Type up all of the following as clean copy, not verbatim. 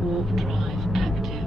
Warp drive active.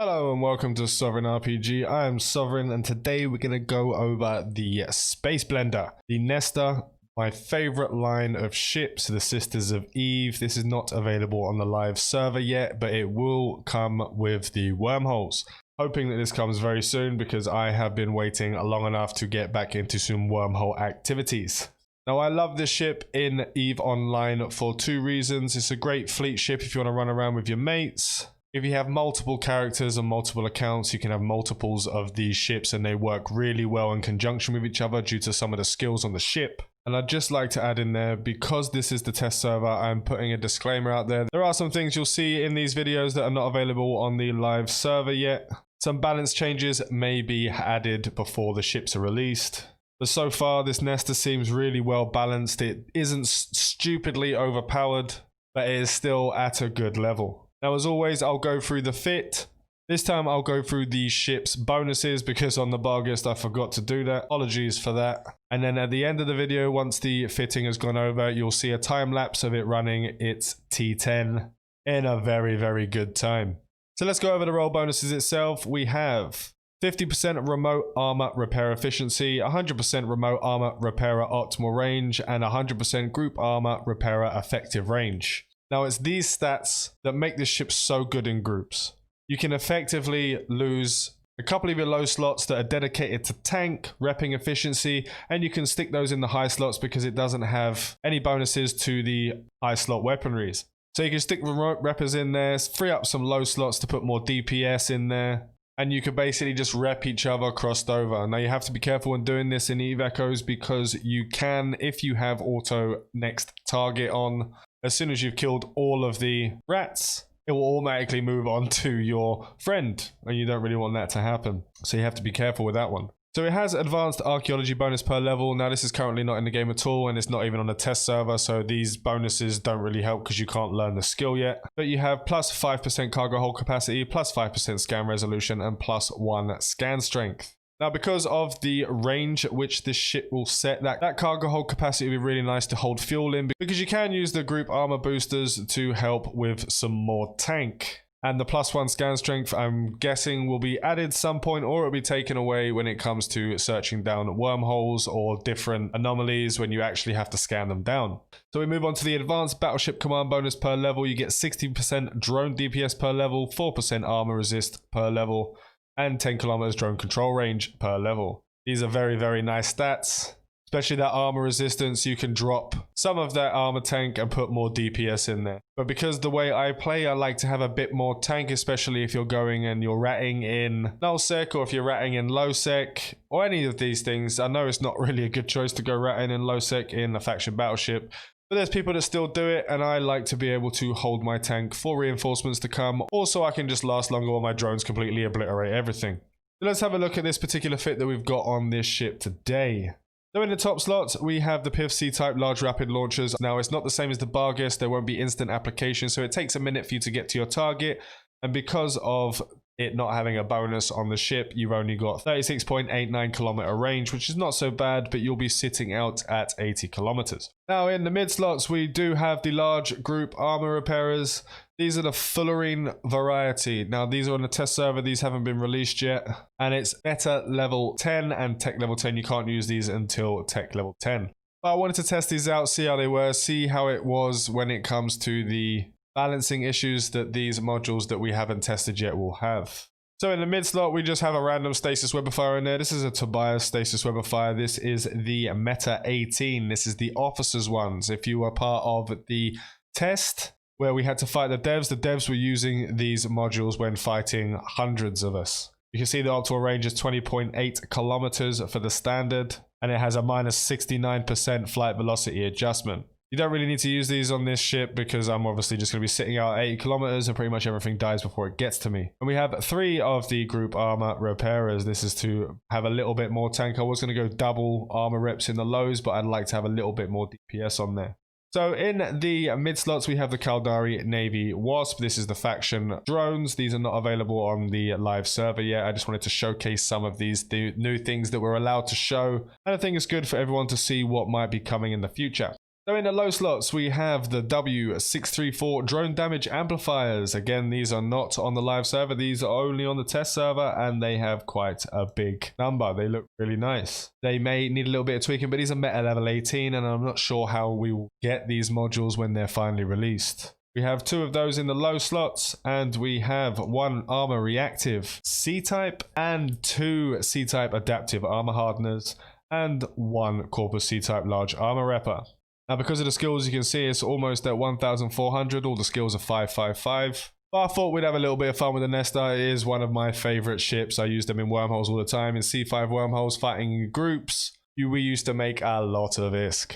Hello and welcome to Sovereign RPG. I am Sovereign and today we're going to go over the Space Blender, the Nestor, my favorite line of ships, the Sisters of Eve. This is not available on the live server yet, but it will come with the wormholes. Hoping that this comes very soon because I have been waiting long enough to get back into some wormhole activities. Now, I love this ship in EVE Online for two reasons. It's a great fleet ship if you want to run around with your mates. If you have multiple characters and multiple accounts, you can have multiples of these ships and they work really well in conjunction with each other due to some of the skills on the ship. And I'd just like to add in there, because this is the test server, I'm putting a disclaimer out there. There are some things you'll see in these videos that are not available on the live server yet. Some balance changes may be added before the ships are released. But so far, this Nestor seems really well balanced. It isn't stupidly overpowered, but it is still at a good level. Now, as always, I'll go through the fit. This time, I'll go through the ship's bonuses because on the Bargist, I forgot to do that. Apologies for that. And then at the end of the video, once the fitting has gone over, you'll see a time lapse of it running its T10 in a very, very good time. So let's go over the role bonuses itself. We have 50% remote armor repair efficiency, 100% remote armor repairer optimal range, and 100% group armor repairer effective range. Now, it's these stats that make this ship so good in groups. You can effectively lose a couple of your low slots that are dedicated to tank, repping efficiency, and you can stick those in the high slots because it doesn't have any bonuses to the high slot weaponries. So you can stick remote reppers in there, free up some low slots to put more DPS in there, and you can basically just rep each other crossed over. Now, you have to be careful when doing this in EVE Echoes because you can, if you have auto next target on, as soon as you've killed all of the rats, it will automatically move on to your friend, and you don't really want that to happen. So you have to be careful with that one. So it has advanced archaeology bonus per level. Now, this is currently not in the game at all, and it's not even on the test server, so these bonuses don't really help because you can't learn the skill yet. But you have plus 5% cargo hold capacity, plus 5% scan resolution, and plus 1 scan strength. Now, because of the range at which this ship will set, that cargo hold capacity will be really nice to hold fuel in because you can use the group armor boosters to help with some more tank. And the plus 1 scan strength, I'm guessing, will be added some point or it'll be taken away when it comes to searching down wormholes or different anomalies when you actually have to scan them down. So we move on to the advanced battleship command bonus per level. You get 16% drone DPS per level, 4% armor resist per level, and 10 kilometers drone control range per level. These are very, very nice stats, especially that armor resistance. You can drop some of that armor tank and put more DPS in there. But because the way I play, I like to have a bit more tank, especially if you're going and you're ratting in null sec or if you're ratting in low sec or any of these things. I know it's not really a good choice to go ratting in low sec in a faction battleship, but there's people that still do it, and I like to be able to hold my tank for reinforcements to come. Also, I can just last longer while my drones completely obliterate everything. So let's have a look at this particular fit that we've got on this ship today. So in the top slots, we have the PFC type large rapid launchers. Now, it's not the same as the Bargist. There won't be instant application, so it takes a minute for you to get to your target. And because of it not having a bonus on the ship, you've only got 36.89 kilometer range, which is not so bad, but you'll be sitting out at 80 kilometers. Now, in the mid slots, we do have the large group armor repairers. These are the fullerene variety. Now, these are on the test server. These haven't been released yet. And it's meta level 10 and tech level 10. You can't use these until tech level 10. But I wanted to test these out, see how they were, see how it was when it comes to the balancing issues that these modules that we haven't tested yet will have. So in the mid slot, we just have a random stasis webifier in there. This is a Tobias stasis webifier. This is the Meta 18. This is the officers ones. If you were part of the test where we had to fight the devs were using these modules when fighting hundreds of us. You can see the optimal range is 20.8 kilometers for the standard, and it has a minus 69% flight velocity adjustment. You don't really need to use these on this ship because I'm obviously just going to be sitting out 80 kilometers and pretty much everything dies before it gets to me. And we have 3 of the group armor repairers. This is to have a little bit more tank. I was going to go double armor reps in the lows, but I'd like to have a little bit more DPS on there. So in the mid slots, we have the Caldari Navy Wasp. This is the faction drones. These are not available on the live server yet. I just wanted to showcase some of these new things that we're allowed to show. And I think it's good for everyone to see what might be coming in the future. So in the low slots, we have the W634 drone damage amplifiers. Again, these are not on the live server. These are only on the test server, and they have quite a big number. They look really nice. They may need a little bit of tweaking, but these are meta level 18, and I'm not sure how we will get these modules when they're finally released. We have 2 of those in the low slots, and we have 1 armor reactive C-type and 2 C-type adaptive armor hardeners, and 1 corpus C-type large armor repper. Now, because of the skills, you can see it's almost at 1,400. All the skills are 555. But I thought we'd have a little bit of fun with the Nestor. It is one of my favorite ships. I use them in wormholes all the time, in C5 wormholes, fighting in groups. We used to make a lot of ISK.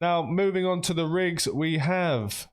Now, moving on to the rigs, we have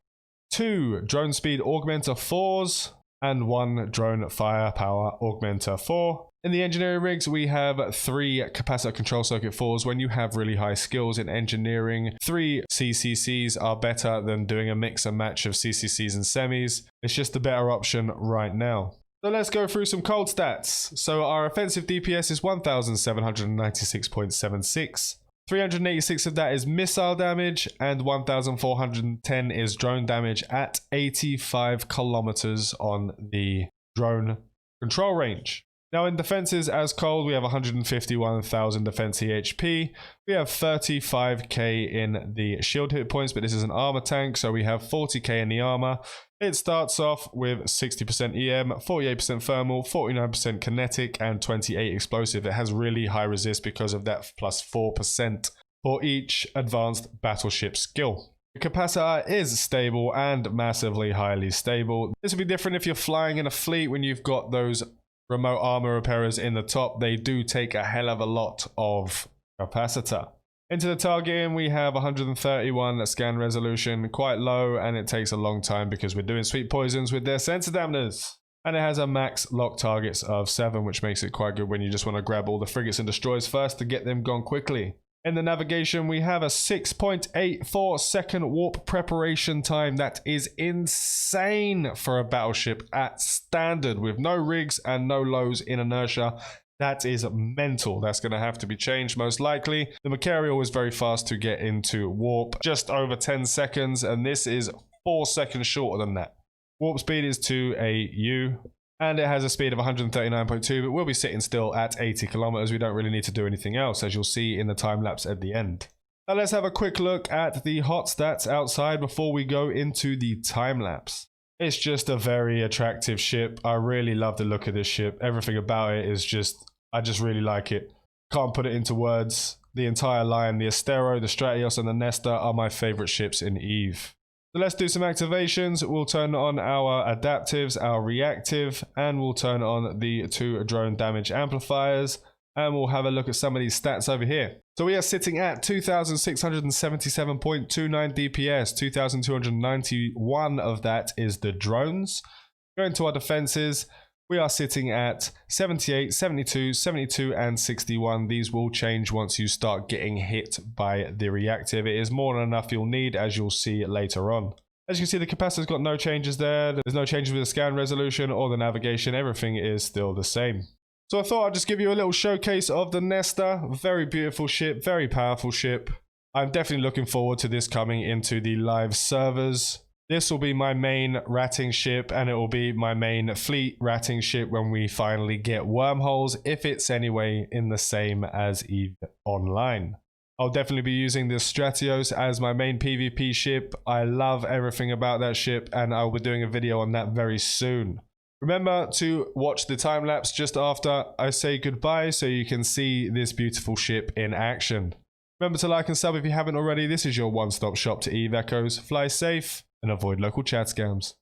2 drone speed augmenter 4s and 1 drone firepower augmenter 4. In the engineering rigs, we have 3 capacitor control circuit 4s. When you have really high skills in engineering, 3 CCCs are better than doing a mix and match of CCCs and semis. It's just a better option right now. So let's go through some cold stats. So our offensive DPS is 1,796.76. 386 of that is missile damage, and 1,410 is drone damage at 85 kilometers on the drone control range. Now in defenses as cold, we have 151,000 defense EHP. We have 35k in the shield hit points, but this is an armor tank, so we have 40k in the armor. It starts off with 60% EM, 48% thermal, 49% kinetic, and 28 explosive. It has really high resist because of that plus 4% for each advanced battleship skill. The capacitor is stable and massively highly stable. This will be different if you're flying in a fleet. When you've got those remote armor repairers in the top, they do take a hell of a lot of capacitor. Into the targeting, we have 131 scan resolution, quite low, and it takes a long time because we're doing sweet poisons with their sensor dampeners. And it has a max lock targets of 7, which makes it quite good when you just want to grab all the frigates and destroyers first to get them gone quickly. In the navigation, we have a 6.84 second warp preparation time. That is insane for a battleship at standard with no rigs and no lows in inertia. That is mental. That's going to have to be changed most likely. The Macarial is very fast to get into warp, just over 10 seconds, and this is 4 seconds shorter than that. Warp speed is 2 AU. And it has a speed of 139.2, but we'll be sitting still at 80 kilometers. We don't really need to do anything else, as you'll see in the time lapse at the end. Now let's have a quick look at the hot stats outside before we go into the time lapse. It's just a very attractive ship. I really love the look of this ship. Everything about it is I just really like it. Can't put it into words. The entire line, the Astero, the Stratios, and the Nestor are my favorite ships in EVE. So let's do some activations. We'll turn on our adaptives, our reactive, and we'll turn on the 2 drone damage amplifiers, and we'll have a look at some of these stats over here. So we are sitting at 2,677.29 DPS, 2,291 of that is the drones. Going to our defenses, we are sitting at 78, 72, 72, and 61. These will change once you start getting hit by the reactive. It is more than enough you'll need, as you'll see later on. As you can see, the capacitor's got no changes there. There's no changes with the scan resolution or the navigation. Everything is still the same. So I thought I'd just give you a little showcase of the Nestor. Very beautiful ship, very powerful ship. I'm definitely looking forward to this coming into the live servers. This will be my main ratting ship, and it will be my main fleet ratting ship when we finally get wormholes, if it's anyway in the same as EVE Online. I'll definitely be using the Stratios as my main PvP ship. I love everything about that ship, and I'll be doing a video on that very soon. Remember to watch the time lapse just after I say goodbye so you can see this beautiful ship in action. Remember to like and sub if you haven't already. This is your one-stop shop to EVE Echoes. Fly safe and avoid local chat scams.